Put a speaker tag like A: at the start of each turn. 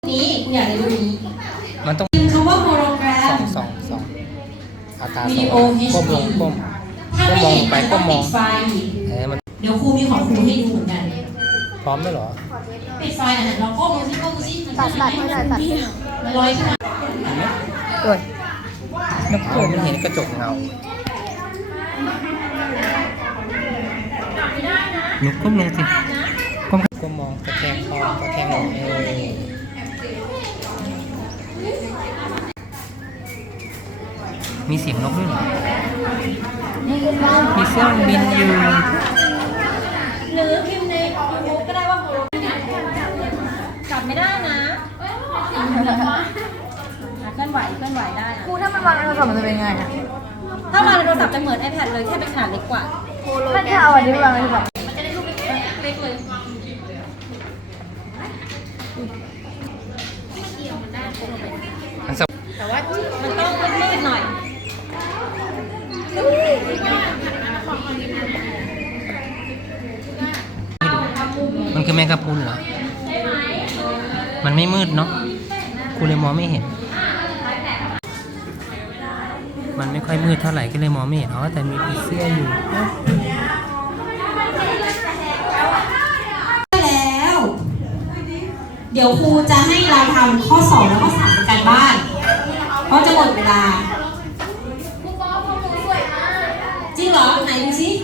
A: นี้คุณอยากได้รูปนี้
B: มันต้อง
A: พิมพ์คำว่าโฮโลแกรม
B: สองอาตา
A: วิดีโอ
B: ก้มลง
A: HD
B: ก้ม
A: ถ้าไม่เห็น
B: ไป
A: มัน
B: ก้
A: ต้อง
B: มม
A: ปิ
B: อง
A: ดไฟ
B: มัน
A: เดี๋ยวครูมีของครูให้ดูเหมือนกัน
B: พร้อมไหมเหรอ
A: ปิดไฟอันนั้นเราก้มดูซิก้มดูซิมัน
C: ตัดให้หน่อยตัด
A: มันลอยขึ้นมา
B: เห็นไหม
C: โอ้ย
B: มันเห็นกระจกเงาหนูก้มลงสิก้มมองตะแคงคอตะแคงหลังมีเสียงนกด้วยเหรอมีเสียงบินอยู่
A: หรือพิมพ์ในยูทูบก็ได้ว่าโฮโลแกรมจับไม่ได้นะเคลื่อนไหวได้นะ
C: ครูถ้ามันวางในโทรศัพท์มันจะเป็นไงอ่ะ
A: ถ้าวางในโทรศัพท์จะเหมือน iPad เลยแค่เป็นขนาดเล็กกว่า
C: ถ้าเอาอันนี้วางในโทรศัพท์
A: มันจะได้รูปเล็กเลย
B: มันส
A: แต่ว่ามันต้องมืดๆหน่อย
B: มันคือแมงกะพรุนเหรอ มันไม่มืดเนาะครูเลยมองไม่เห็น มันไม่ค่อยมืดเท่าไหร่ก็เลยมองไม่เห็นอ๋อแต่มีผีเสื้ออยู่
A: แล้ว เดี๋ยวครูจะให้เราทำข้อ2แล้วข้อ3เป็นการบ้าน เพราะจะหมดเวลา จริงเหรอ ไหนดูซิ